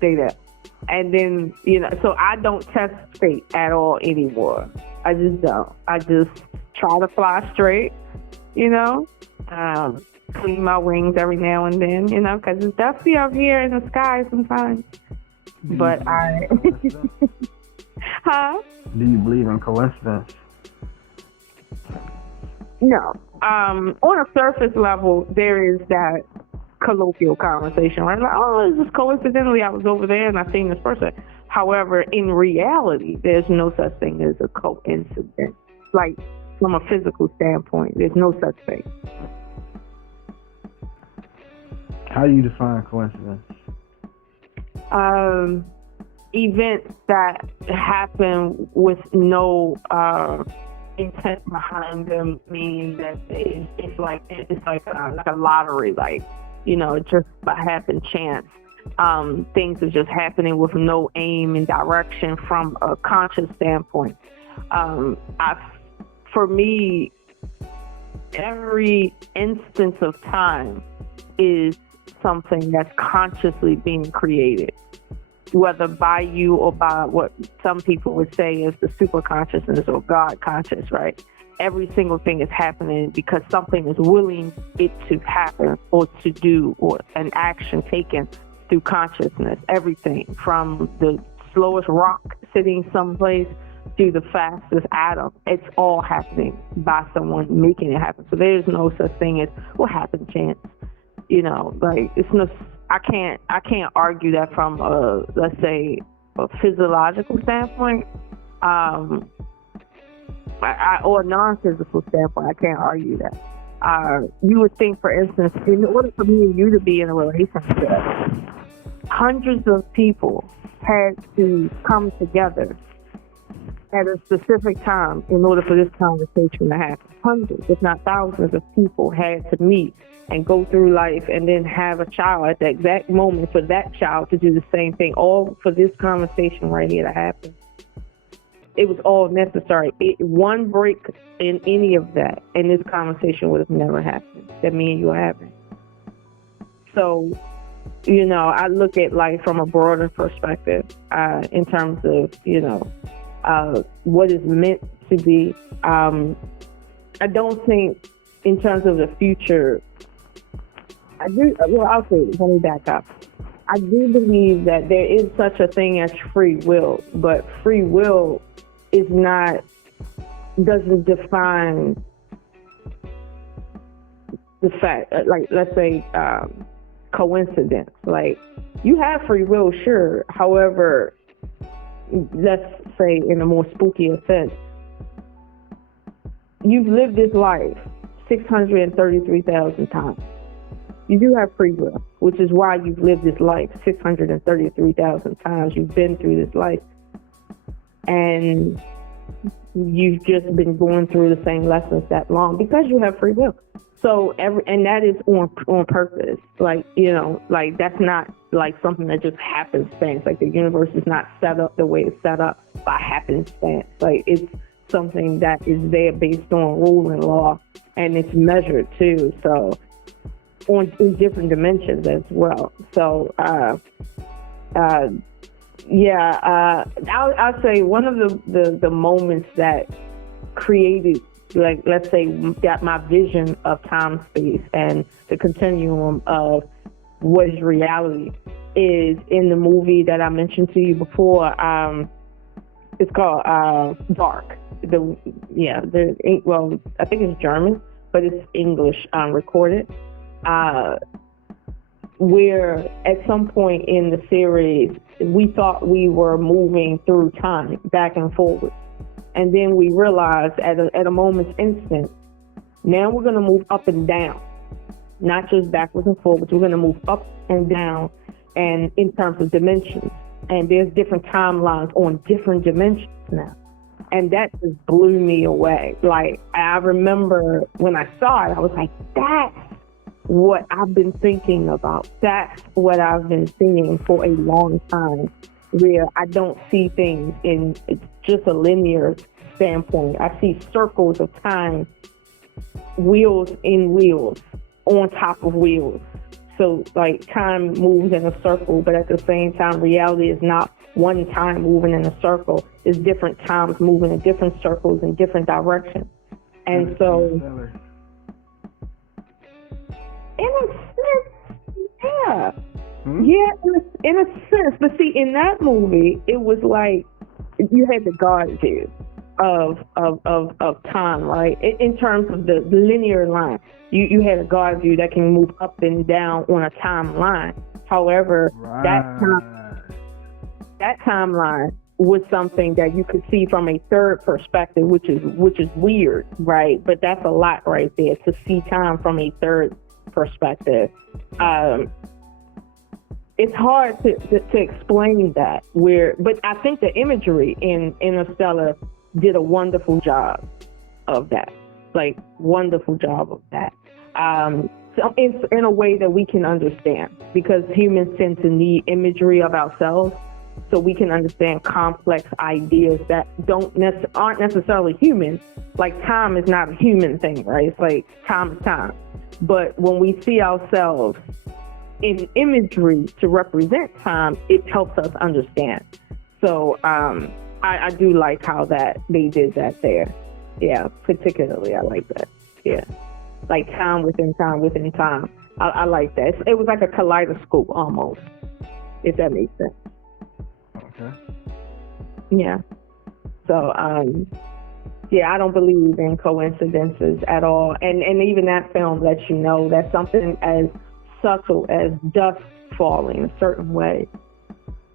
stay there. And then, so I don't test fate at all anymore. I just don't. I just try to fly straight, clean my wings every now and then, because it's dusty up here in the sky sometimes. But huh? Do you believe in coincidence? No. On a surface level, there is that colloquial conversation, right? Like, oh, it's just coincidentally I was over there and I seen this person. However, in reality, there's no such thing as a coincidence. Like, from a physical standpoint, there's no such thing. How do you define coincidence? Events that happen with no intent behind them, meaning that it's like a lottery, like, just by happen chance. Things are just happening with no aim and direction from a conscious standpoint. For me, every instance of time is something that's consciously being created, whether by you or by what some people would say is the super consciousness or God conscious, right? Every single thing is happening because something is willing it to happen or to do, or an action taken through consciousness. Everything from the slowest rock sitting someplace to the fastest atom, it's all happening by someone making it happen. So there's no such thing as what happened chance. Like, it's no. I can't argue that from let's say a physiological standpoint, or a non-physical standpoint. I can't argue that. You would think, for instance, in order for me and you to be in a relationship, hundreds of people had to come together at a specific time in order for this conversation to happen. Hundreds, if not thousands of people had to meet and go through life and then have a child at the exact moment for that child to do the same thing, all for this conversation right here to happen. It was all necessary. One break in any of that, and this conversation would have never happened that me and you are having. So, I look at life from a broader perspective, in terms of, what is meant to be. I don't think in terms of the future, I'll say this, let me back up. I do believe that there is such a thing as free will, but free will doesn't define the fact, like, let's say, coincidence. Like, you have free will, sure. However, let's say in a more spookier sense, you've lived this life 633,000 times. You do have free will, which is why you've lived this life 633,000 times. You've been through this life, and you've just been going through the same lessons that long because you have free will. So and that is on purpose. Like, like, that's not like something that just happenstance. Like, the universe is not set up the way it's set up by happenstance. Like, it's something that is there based on rule and law, and it's measured too. So in different dimensions as well. So I'll say one of the moments that created, like, let's say, got my vision of time, space, and the continuum of what is reality is in the movie that I mentioned to you before. It's called Dark. I think it's German, but it's English recorded. Where at some point in the series, we thought we were moving through time back and forward. And then we realized at a moment's instant, now we're going to move up and down, not just backwards and forwards. We're going to move up and down, and in terms of dimensions. And there's different timelines on different dimensions now. And that just blew me away. Like, I remember when I saw it, I was like, that's what I've been thinking about. That's what I've been seeing for a long time, where I don't see things in just a linear standpoint. I see circles of time, wheels in wheels, on top of wheels. So like time moves in a circle, but at the same time, reality is not one time moving in a circle. It's different times moving in different circles in different directions. And so, in a sense, yeah. Yeah, in a sense. But see, in that movie, it was like you had the God view of time, right? In terms of the linear line, you had a God view that can move up and down on a timeline. However, that timeline was something that you could see from a third perspective, which is weird, right? But that's a lot right there, to see time from a third perspective. It's hard to explain that, but I think the imagery in Interstellar did a wonderful job of that, like wonderful job of that. So in a way that we can understand, because humans tend to need imagery of ourselves, so we can understand complex ideas that aren't necessarily human. Like time is not a human thing, right? It's like time is time. But when we see ourselves in imagery to represent time, it helps us understand. So I do like how that they did that there. Yeah, particularly I like that. Yeah, like time within time within time. I like that. It was like a kaleidoscope almost, if that makes sense. Okay. Yeah. So yeah, I don't believe in coincidences at all. And even that film lets you know that something as subtle as dust falling a certain way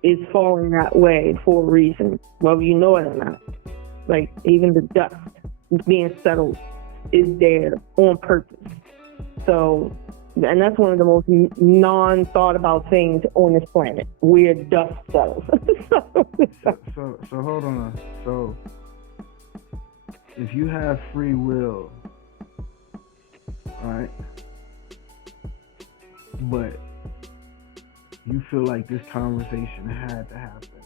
is falling that way for a reason, whether you know it or not. Like even the dust being settled is there on purpose. So, and that's one of the most non-thought about things on this planet, where dust settles. So hold on. So if you have free will, right? But you feel like this conversation had to happen,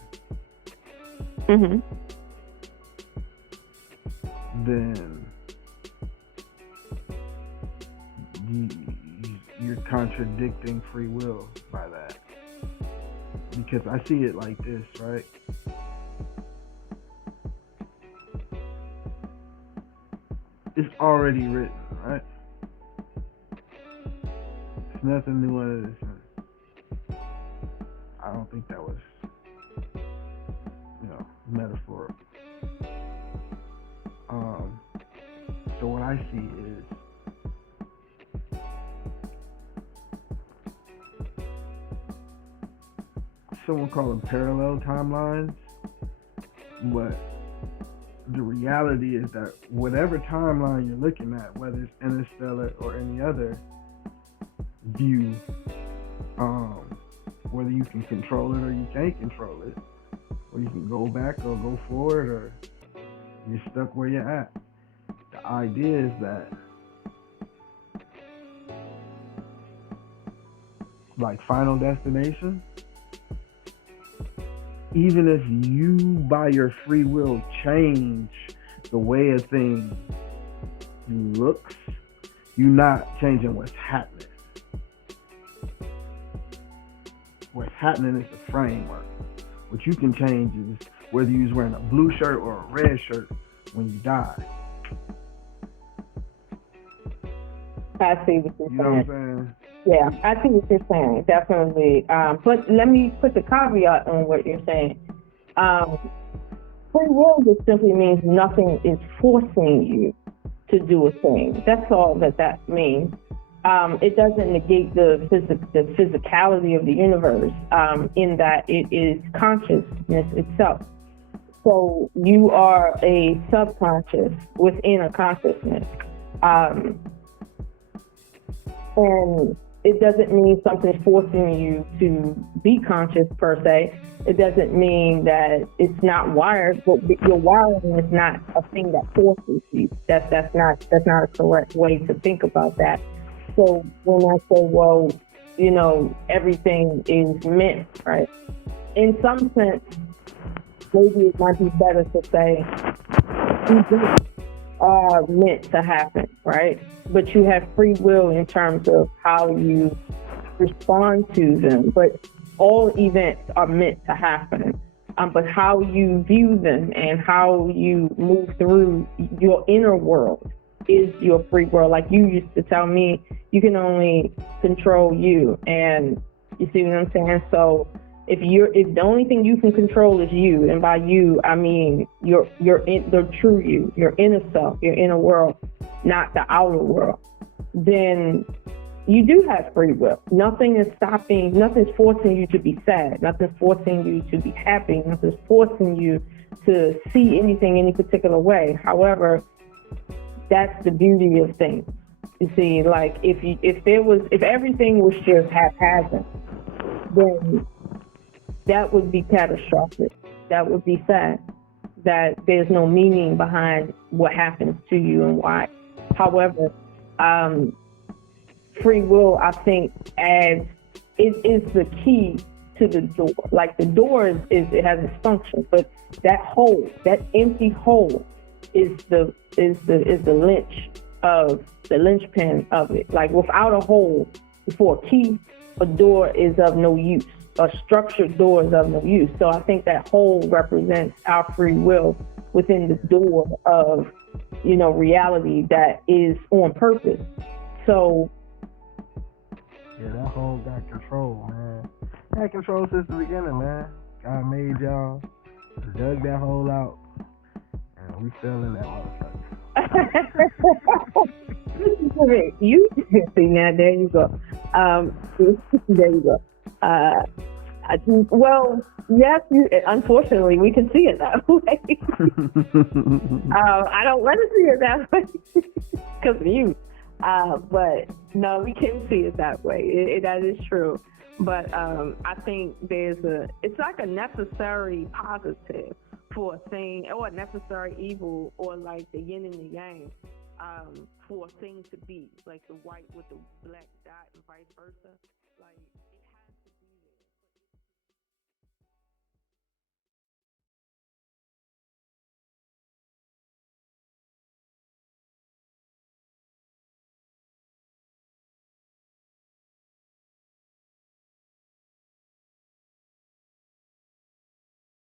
then you're contradicting free will by that. Because I see it like this, right? It's already written, right? It's nothing new under the sun. I don't think that was, metaphorical. So what I see is someone call them parallel timelines, but the reality is that whatever timeline you're looking at, whether it's Interstellar or any other view, whether you can control it or you can't control it, or you can go back or go forward, or you're stuck where you're at. The idea is that, like Final Destination, even if you by your free will change the way a thing looks, you're not changing what's happening. What's happening is the framework. What you can change is whether you're wearing a blue shirt or a red shirt when you die. I see what you're saying. You know what I'm saying? Yeah, I see what you're saying, definitely. But let me put the caveat on what you're saying. Free will just simply means nothing is forcing you to do a thing. That's all that means. It doesn't negate the physicality of the universe, in that it is consciousness itself. So you are a subconscious within a consciousness. And it doesn't mean something's forcing you to be conscious per se. It doesn't mean that it's not wired, but your wiring is not a thing that forces you. That's not a correct way to think about that. So when I say, well, everything is meant, right? In some sense, maybe it might be better to say things are meant to happen, right? But you have free will in terms of how you respond to them, but all events are meant to happen. But how you view them and how you move through your inner world is your free will. Like you used to tell me, you can only control you, and you see what I'm saying? So if the only thing you can control is you, and by you I mean the true you, your inner self, your inner world, not the outer world, then you do have free will. Nothing's forcing you to be sad. Nothing's forcing you to be happy. Nothing's forcing you to see anything any particular way. However, that's the beauty of things. You see, like if everything was just haphazard, then that would be catastrophic. That would be sad. That there's no meaning behind what happens to you and why. However, free will, I think, is the key to the door. Like the door is it has its function, but that hole, that empty hole, is the linchpin of it. Like without a hole for a key, a door is of no use. A structured door is of no use. So I think that hole represents our free will within the door of, reality that is on purpose. So yeah, that hole got control, man. Had control since the beginning, man. God made y'all, dug that hole out, and we fell in that motherfucker. You see now, there you go. There you go. Well, yes, unfortunately, we can see it that way. I don't want to see it that way because of you. But no, we can see it that way. That is true. But I think it's like a necessary positive for a thing, or a necessary evil, or like the yin and the yang, for a thing to be, like the white with the black dot and vice versa. Like